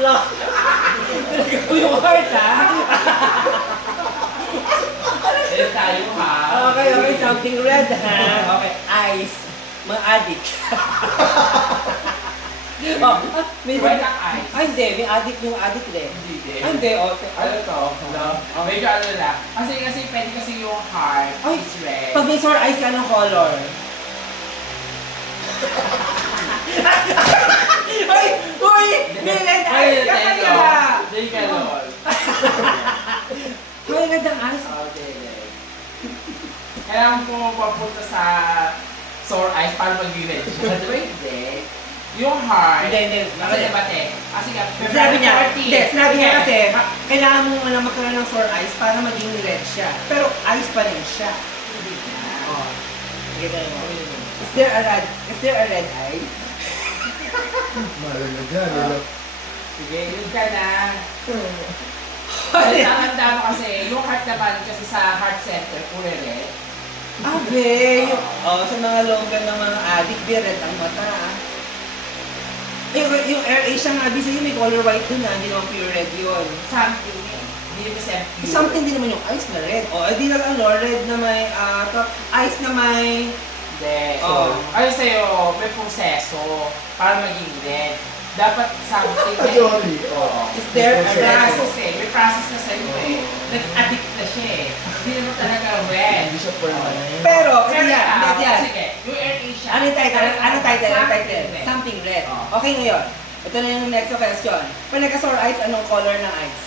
Lock. Yung heart, ha? Ayun tayo ha. Okay, okay. Something red, ha? Okay. Eyes. Mga addict. Oh, may White ang eyes. Ay, hindi. May addict yung addict din. Hindi din. Ay, hindi. Okay. Ano to? Hello? Medyo ano na. Kasi pwede kasi yung heart Ay, is red. Pag may sore eyes, anong color? Ay! Uy! May red eyes ka kaya! Hindi ka lol. May red ang eyes? Okay. Kailangan mo papunta sa sore eyes para mag-red siya. Di ba hindi? Yung heart. Hindi. Kasi bate. Kasi nga, Sinabi niya, 40. hindi, sinabi niya kasi, kailangan mo lang magkaroon ng sore eyes para maging red siya. Pero eyes pa rin siya. Hindi na. Oh. Sige tayo mo. Is there a red eye? Malala dyan, lalo. Sige, yun ka na. Tanda mo kasi, yung heart naman kasi sa heart center, pure red. Abe! Sa mga longgan ng mga addict, di red ang mata. Yung Air Asia nga, sa'yo may color white dun na, hindi naman pure red yun. Something eh. Hindi mo sa pure. Something din naman yung eyes na red. Di lang red na may, eyes na may... Hindi. Oh. Ayun sa'yo, may proseso para maging red. Dapat something eh. Ajoli. Is there a May red? process eh. May process na sa'yo eh. Nag-addict na siya eh. Hindi naman talaga red. Hindi siya permanent. Pero, Pero yan. sige, yung Air Asia. Ano yung title? Something red. Something red. Oh. Okay ngayon. Ito na yung next question. Pag nagka-sore eyes, anong color ng eyes?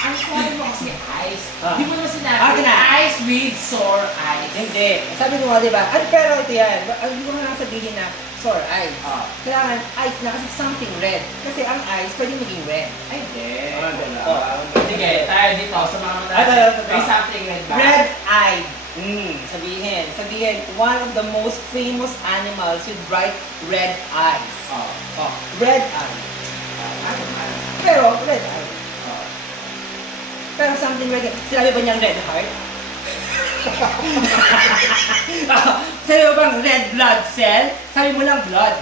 Ang sabi mo kasi eyes. Ah. Hindi mo naman sinabi. Okay na. Eyes with sore eyes. Hindi. Sabi ko nga, di ba? Pero ito yan. Hindi ko nga sabihin na sore eyes. Ah. Kailangan eyes na kasi something red. Kasi ang eyes pwede maging red. Ay, hindi. Oh. Sige, tayo dito sa mga mata. Ito. May something red ba? Red eye. Sabihin, one of the most famous animals with bright red eyes. Oh. Red eye. Ano? Pero, red eye. Oh. Pero something red. Sinabi ba niyang red heart? Sabi mo bang red blood cell? Sabi mo lang blood.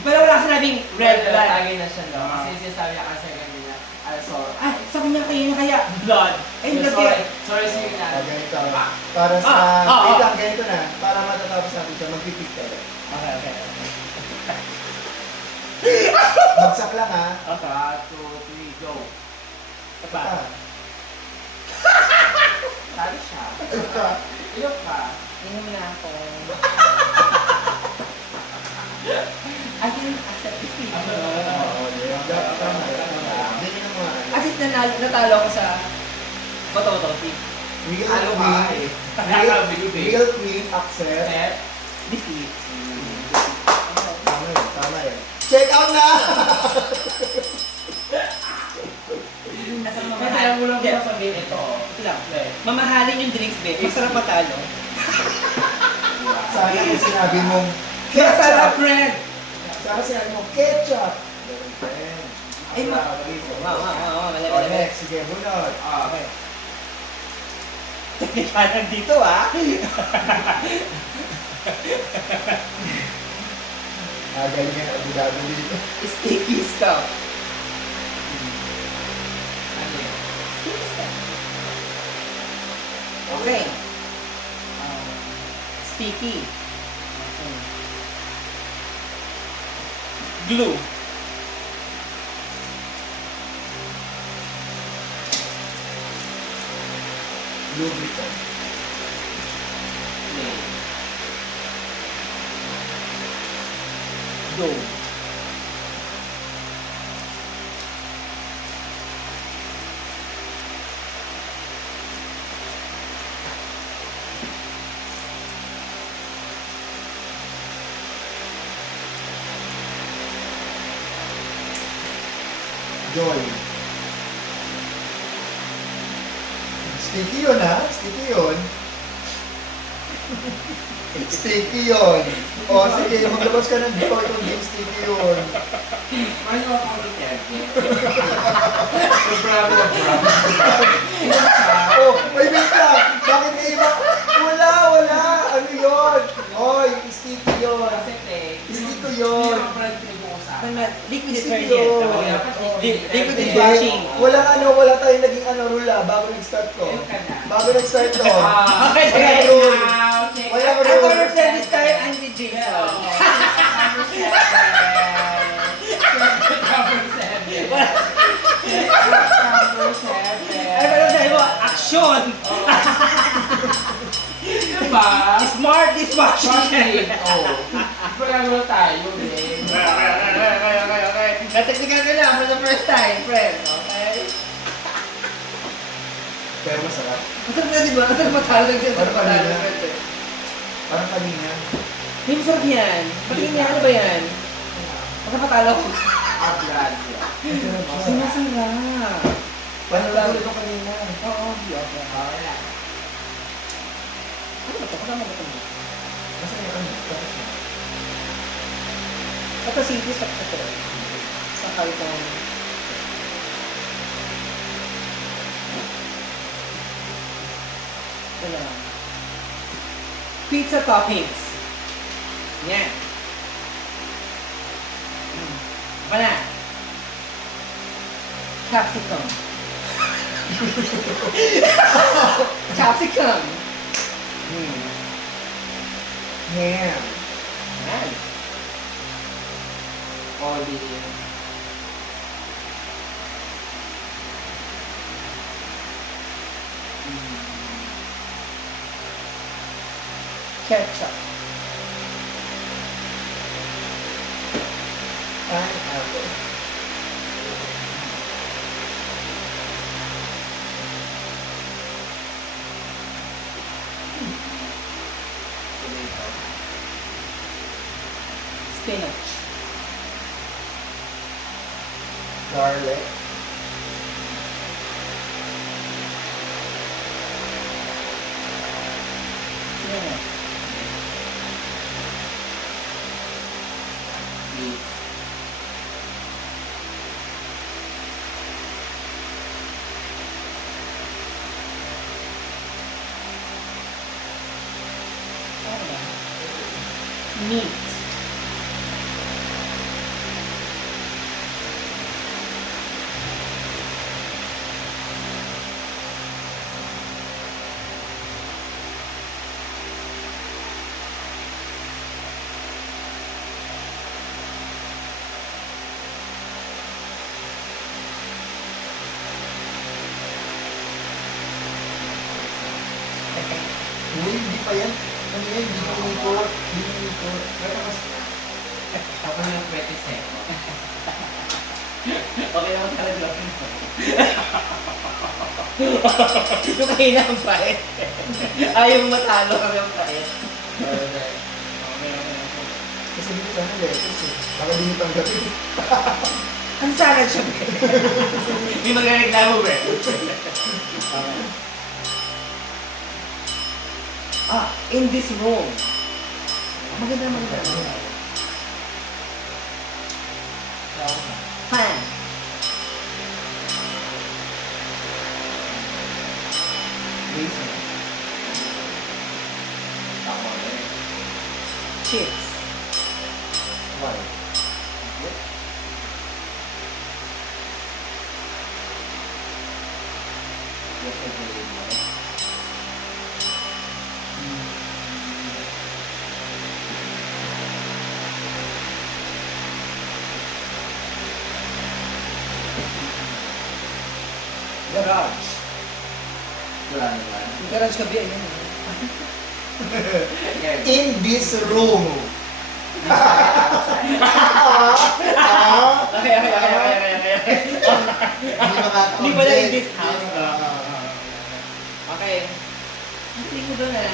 Pero wala kang sinabing red blood. Tagay na siya, no? Kasi sinasabi niya kasi kanina, sore Ay, eyes. sabi niya kayo na kaya blood. Ay, blood kaya. Sorry, sige na. Ganito. Para sa... Wait lang, ganito na. Para matatapos natin siya, magpipig tayo. Okay. Bagsak lang ha. 1, 2, 3, go. Ah. Sabi siya. Ito. Ilok ka. Inom na ako. I can accept defeat. Oo, tama. Ganyan ang mga... At least natalo ko sa Bato-Bato team. Real Ano ba queen. eh? Real queen accept. Set. Defeat. Tama yun. Check out na! Kasi ayaw mo lang sabihin ito. Ito lang. Mamahalin yung drinks, be. Masarap matalo. Sana kung sinabi mong Masarap, ketchup. friend! Sana sinabi mong ketchup. Ay, Oh, next. Sige, bunod. Okay. Technicalan dito, ah. Galing nga Abu Dhabi dito. Sticky stuff. Ano yun? Sticky stuff. Okay. Sticky. Glue. Lubricant. Dough. Joy. Sticky yun ha? Sticky yun. Sticky yun. O sige, maglabas ka ng joy kung di sticky yun. Ano ako ang tete? Bravo na bravo. Oh, may wait lang. Bakit may iba? Wala. Ano yun? Oy, Tama, liquid Sige, detergent. oo. Tama yun. Dapat Liquid detergent. dishwashing. Wala tayong naging rula bago nag-start to. Ayun ka na. Bago nag-start to. Okay, Walang okay. rule. Okay. Walang Ang rule. corner friend this time, Andy Jason. Ay, pero sabi mo, action! Diba? Smart dishwashing! Oh. Pagkagawa tayo, eh. Okay. Na-technical ka na for the first time, friend. Okay? Pero masarap. Masarap na, di ba? Masarap matalo ng dyan. Parang Matalo, kanina. friend. eh. Parang kanina. Hindi masarap yan. Patingin niya, ano ba yan? Masarap matalo ko. Ablad. Hindi masarap. Parang katulad ko kanina. Oo, okay. Okay lang. Ano ba ito? Kasama ba ito? Basta yung ano. Tapos na. Ito CD sa ito. Sa kalpong. Ano? Pizza toppings. Yan. Apa na? Capsicum. Capsicum. Ham. Yan. Olive. Ketchup. Pineapple. Spinach. Garlic. Yan. Beef. Meat. Uy, hindi pa yan. Ano yan? Hindi pa umikot. Hindi pa umikot. Pero mas na. Tapos yung 27. Okay naman talaga lang. Yung kanina ang pait. Ayaw matalo kami ang pait. Kasi dito sana lettuce eh. Baka di nyo tanggapin. Ang salad siya, be. May magreklamo, be. In this room. Maganda. Fan. Reason. Ako eh. Chips. Why? Yung favorite mo. Garage. Wala naman. Yung garage ka, be. Ayan. Yan. In this room. Okay. Hindi makaka-object. Hindi pala in this house. Okay. Hindi ko doon na.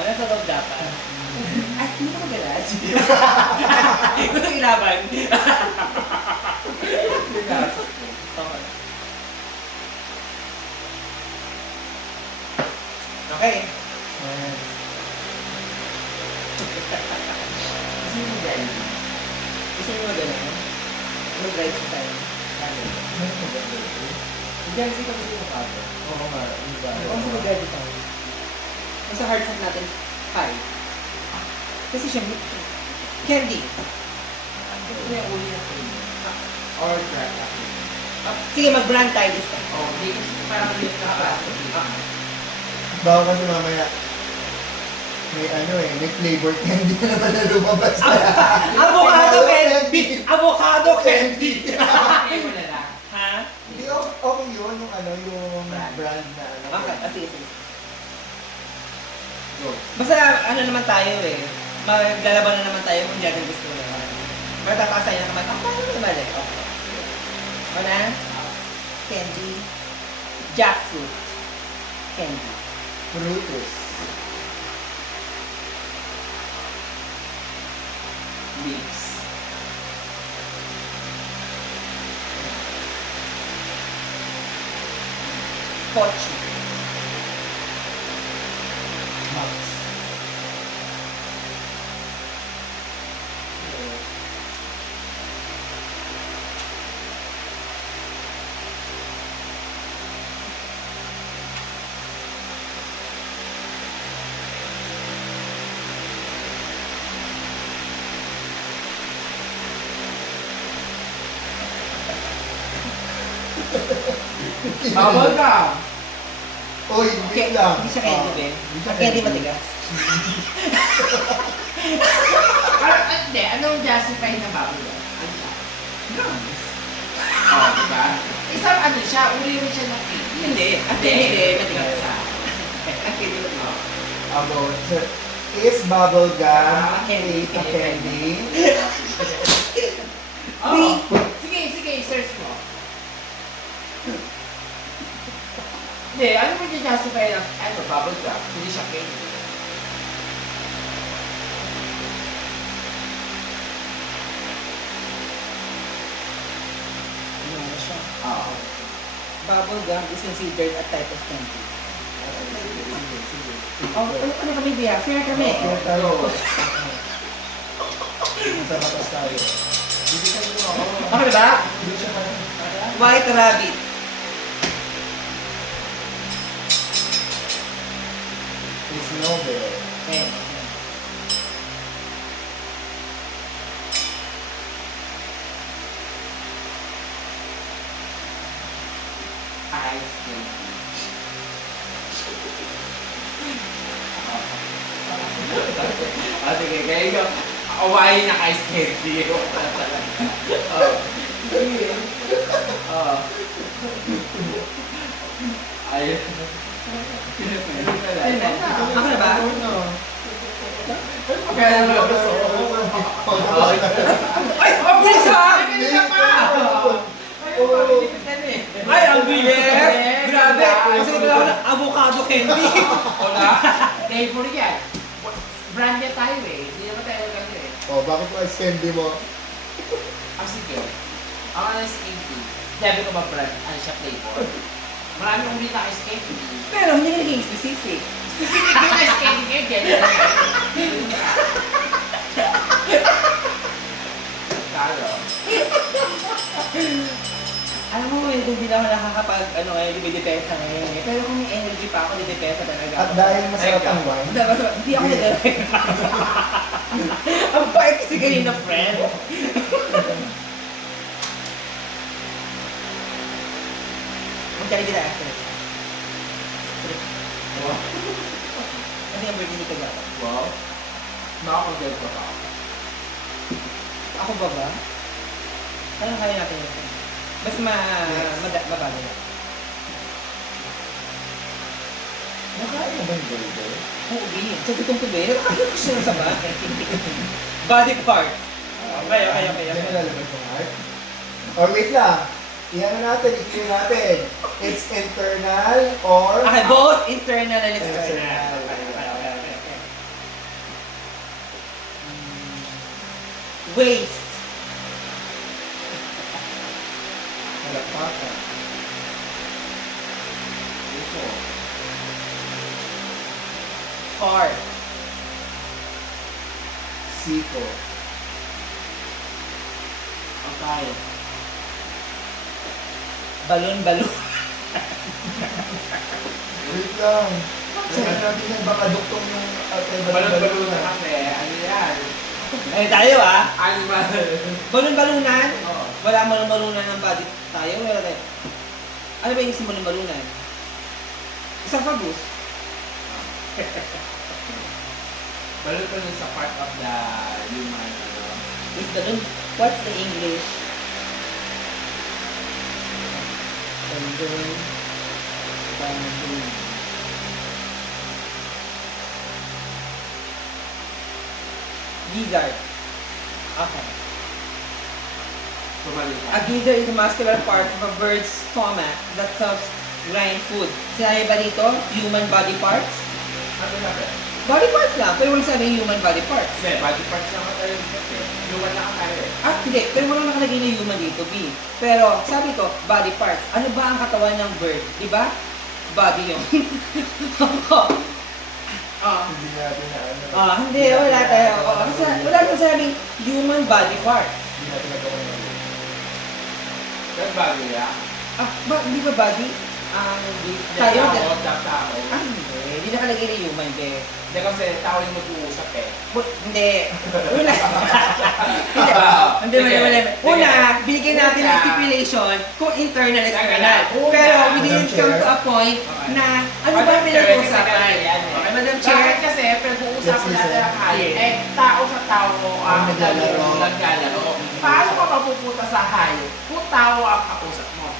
Nasa loob dapat. At hindi ko garage. Gusto ilaban. Okay. Kasi yung dahil. Gusto nyo gano'n? Mag-drive sa tayo. Mag-drive sa tayo yung kapo. Oo nga, hindi ba? Oo, sa mag-drive tayo. Nasa hard set natin, 5. Kasi siya, candy. Ito yung uli na ito. Or drag coffee. Sige, mag-brand tayo this time. Oh, hindi kasi parang hindi nakakasok. Baka kasi mamaya, may may flavor candy na naman na lumabas na. Avocado candy! Avocado candy! Okay mo na lang. Ha? Hindi, okay yun, yung brand na Okay, sige, sige. Go. Basta ano naman tayo eh. Maglalaban na naman tayo kung hindi natin gusto naman. Matatasa na naman. Ako ano naman eh. Okay. Ano? Candy. Jackfruit. Candy. Fruitus. Leaves. Pochi. Max. Bubble gum. Oy, wait lang. Hindi siya candy, Ben. Hindi siya Ang candy matigas. Parang, hindi. Anong justify na bubble gum? Ano siya? Drums. Oh, diba? Isang ano siya, uli mo siya ng candy. Hindi. Ang candy matigas. Ang candy matigas. About, is bubble gum Candy. a candy? Oh, sige, search mo. Hindi, ano mo justify ng, bubble gum? Hindi siya candy. Ano siya? Oo. Bubble gum is considered a type of candy. Oh, ano kami diya? Fair kami. Kaya tayo. Sa batas tayo. Ako diba? Hindi siya pa. White rabbit. Is Nobel. Eh. Ice cream. Sige, kaya yung awayin na ice candy. Oh. Oh. Ayun. Ako na ba? Kaya naman gusto ko. Ay! Ang bilis ha! Ay, ka pa! Ay, ang bilis! Grabe! Kasi wala ako ng avocado candy. Wala? Flavor yan. Brand niya tayo eh. Hindi naman tayo ganito eh. Oh, bakit mo ice candy mo? Sige. Ang ice candy. Sabi ko ba brand? Ano siya flavor? Marami kong bita ice candy. Pero hindi naging specific. Specific yung ice candy ngayon. General yan. Kalo. Alam mo, kung hindi na ako nakakapag, dumidepesa ngayon. Pero kung may energy pa ako, didepesa talaga At ako. dahil masarap ang wine, Hindi ako nag-alay. Ang bait kasi kanina, friend. Magkali kita after. Wow. Kasi ang birthday ni Kagata. Wow. Nakakagod ko ako. Ako ba ba? Ano kaya natin yun? Mas mabagal lang. nakain mo ba yung burger? Oo, ganyan. Sa gutong tubig, nakakita ko siya sa bahay. Body parts. Okay. Diyan nalalabas yung heart? Or wait lang. Iyan natin, i-clear natin. It's internal or... Okay, both internal and external. External. Okay. Waste. Malakpakan. Ito. Heart. Siko. Okay. Balon. Wait lang. Sabi natin yan, baka duktong yung... Balon-balon na kasi. Ano yan? Eh, tayo ah. Animal. Balon-balunan. Oo. Wala malumalunan ng body tayo. Wala tayo. Ano ba yung simulan-malunan? Isang fagus. Balik ko dun sa part of the human, ano. Is the, what's the English? Tendon. Gizzard. Okay. Bumalik A gizzard is a muscular part of a bird's stomach that helps grind food. Sinabi ba dito, human body parts? Ano na ba? Body parts lang, pero wala sabi human body parts. Hindi, body parts lang ka tayo dito. Human lang ka tayo eh. Ah, hindi. Pero walang nakalagay na human dito, B. Pero, sabi ko, body parts. Ano ba ang katawan ng bird? Diba? Body yun. Ah. Hindi natin na ano. Ah, hindi. Wala tayo. Oh, kasi wala nang sabing human body parts. Hindi natin nagawa ng Pero bago yan. Ah, hindi ba body? Ang tayo? Ah, hindi. Hindi nakalagay na human, be. Hindi kasi tao yung mag-uusap eh. Hindi. Una. Hindi, mali. Una, binigyan natin ng stipulation kung internal, external. Pero we didn't come to a point na ano ba ang pinag-uusapan? Okay, Madam Bakit Chair? kasi pinag-uusapan Yes, natin ang hayop? yes. Eh, tao sa tao ang naglalaro. naglalaro. Paano ka mapupunta sa hayop kung tao ang kausap mo?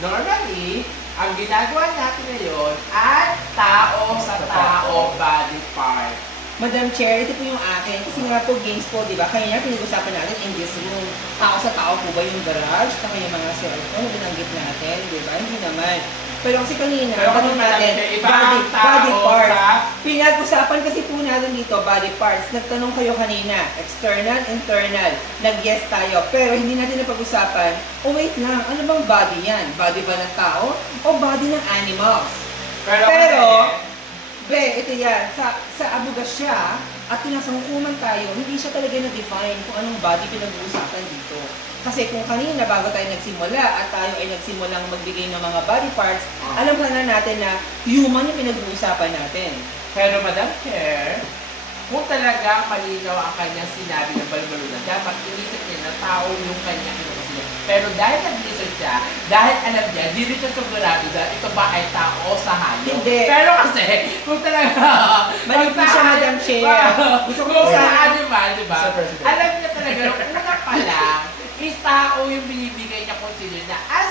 Normally, ang ginagawa natin ngayon ay tao sa tao body part. Madam Chair, ito po yung akin. Kasi nga po, games po, di ba? Kaya nga pinag-usapan natin in this room. Tao sa tao po ba yung garage? Saka yung mga cellphone, binanggit natin, di ba? Hindi naman. Pero kasi kanina, Pero tanong kung natin, iba ang body tao parts. sa- Pinag-usapan kasi po natin dito, body parts. Nagtanong kayo kanina, external, internal. Nag-yes tayo. Pero hindi natin napag-usapan, oh wait lang, ano bang body yan? Body ba ng tao? O body ng animals? Pero, be, ito yan, sa abogasya at tinasangkuman tayo, hindi siya talaga na-define kung anong body pinag-uusapan dito. Kasi kung kanina, bago tayo nagsimula at tayo ay nagsimulang magbigay ng mga body parts, alam ka na natin na human yung pinag-uusapan natin. Pero Madam Chair, kung talagang malinaw ang kanyang sinabi ng balbalunan, dapat inisip niya na tao yung kanyang kinukusinan. Pero dahil nag-research siya, dahil alam niya, di rin siya sigurado na ito ba ay tao o sa hayop. Hindi. Pero kasi, kung talaga, Mali po siya, Madam Chair. Gusto ko kung sa- sa animal, di ba? Sa president. Alam niya talaga, nung una pa lang, is tao yung binibigay niya consider na as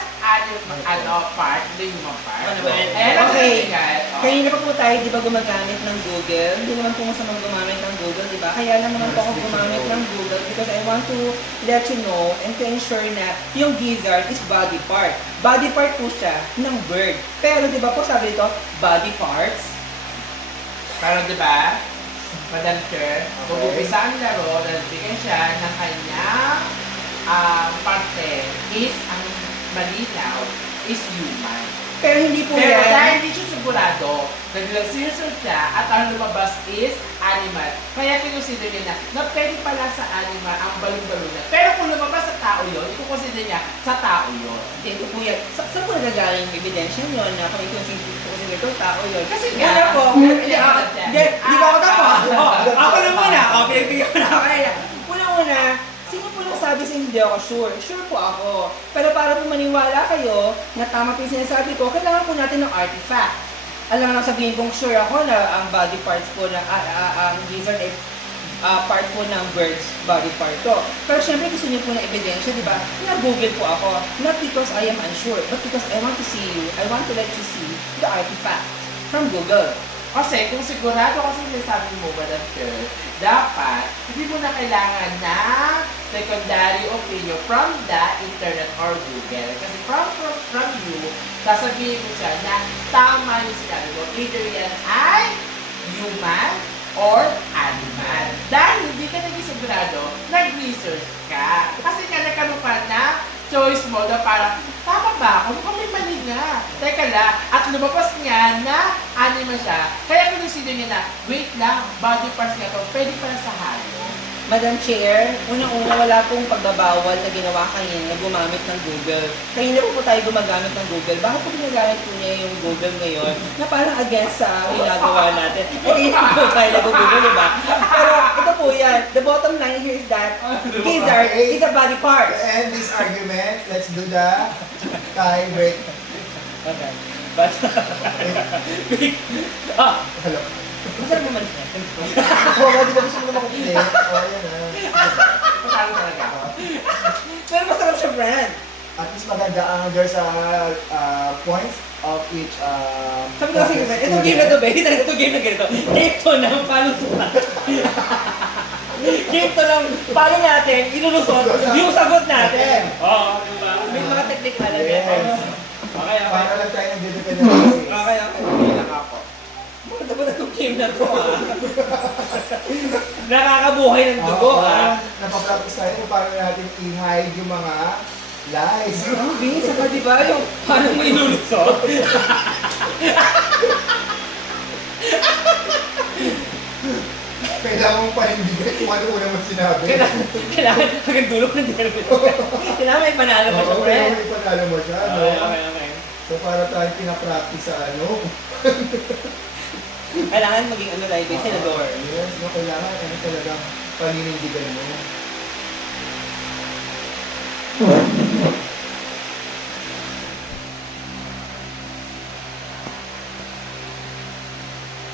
part, the human part. Ano ba yan? Eh, alam Okay. niya, guys, Kanina pa po tayo, di ba, gumagamit ng Google? Hindi naman po masamang gumamit ng Google, di ba? Kaya lang naman po ako gumamit ng Google because I want to let you know and to ensure na yung gizzard is body part. Body part po siya ng bird. Pero di ba po sabi dito, body parts? Pero di ba, Madam Chair, kung Okay. umpisa ang laro, nagbigay siya ng kanyang parte is ang malinaw is human. Pero hindi po Pero yan. dahil hindi siya sigurado, nag-research siya at ang lumabas is animal. Kaya kinukonsider niya na pwede pala sa animal ang balon-balunan. Pero kung lumabas sa tao yun, ikukonsider niya sa tao yun. Hindi po yan. Saan po nagagaling yung ebidensya nyo na kung ito yung ito, tao yun? Kasi Una nga, po, hindi ba ako tapos? Ako na muna. Pinagbigyan ko na kaya. Una-una, sino po nagsabi sa hindi ako sure? Sure po ako. Pero para po maniwala kayo na tama po yung sinasabi ko, kailangan po natin ng artifact. Alam na sabihin kong sure ako na ang body parts po na ang gizzard ay part po ng bird's body part to. Pero syempre gusto niyo po na ebidensya, di ba? Na-google po ako. Not because I am unsure, but because I want to see you, I want to let you see the artifact from Google. Kasi kung sigurado kasi sinasabi mo, Madam Chair, dapat hindi mo na kailangan na secondary opinion from the internet or Google. Kasi from you, sasabihin mo siya na tama yung sinabi mo. Either yan ay human or animal. Dahil hindi ka naging sigurado, nag-research ka. Kasi nga nagkaroon ka na choice mo na parang, tama ba ako? Mukhang may mali nga. Teka lang, at lumabas nga na animal siya. Kaya consider niya na, wait lang, body parts nga to, pwede pala sa hayop. Madam Chair, unang-una wala pong pagbabawal na ginawa kanina na gumamit ng Google. Kanina po tayo gumagamit ng Google. Bakit po ginagamit po niya yung Google ngayon na parang against sa ginagawa natin? Eh, hindi po tayo nag-Google, diba? Pero ito po yan. The bottom line here is that gizzard is a body part. To end this argument, let's do the tie break. Okay. But, Hello. masarap naman siya. Oo, hindi ko gusto mo na makukulit. Oo, yan Patalo talaga ako. Pero masarap siya, friend. At least maganda ang there's a points of each Sabi ko kasi, itong game na to, be, itong game na ganito. Game to na, palusutan. Game to lang, paano natin, ilulusot yung sagot natin. Oo, diba? May mga technique na lang Yes. yan. Okay, okay. Para lang tayo nagdedepende ng basics. Okay, okay. Hindi lang ako. Maganda ba na itong game na to, ha? Nakakabuhay ng dugo, ha? Napapractice tayo kung paano natin i-hide yung mga lies. Grabe, saka di ba yung paano mo ilulusot? Kailangan mong panindigan kung ano una mo sinabi. Kailangan hanggang dulo na din. Kailangan may panalo pa siya, Oo, friend. kailangan ipanalo mo siya, no? Okay, okay, okay. So para tayo pinapractice sa ano. Kailangan maging ano tayo, senador. Yes, no, kailangan ano talagang paninindigan mo.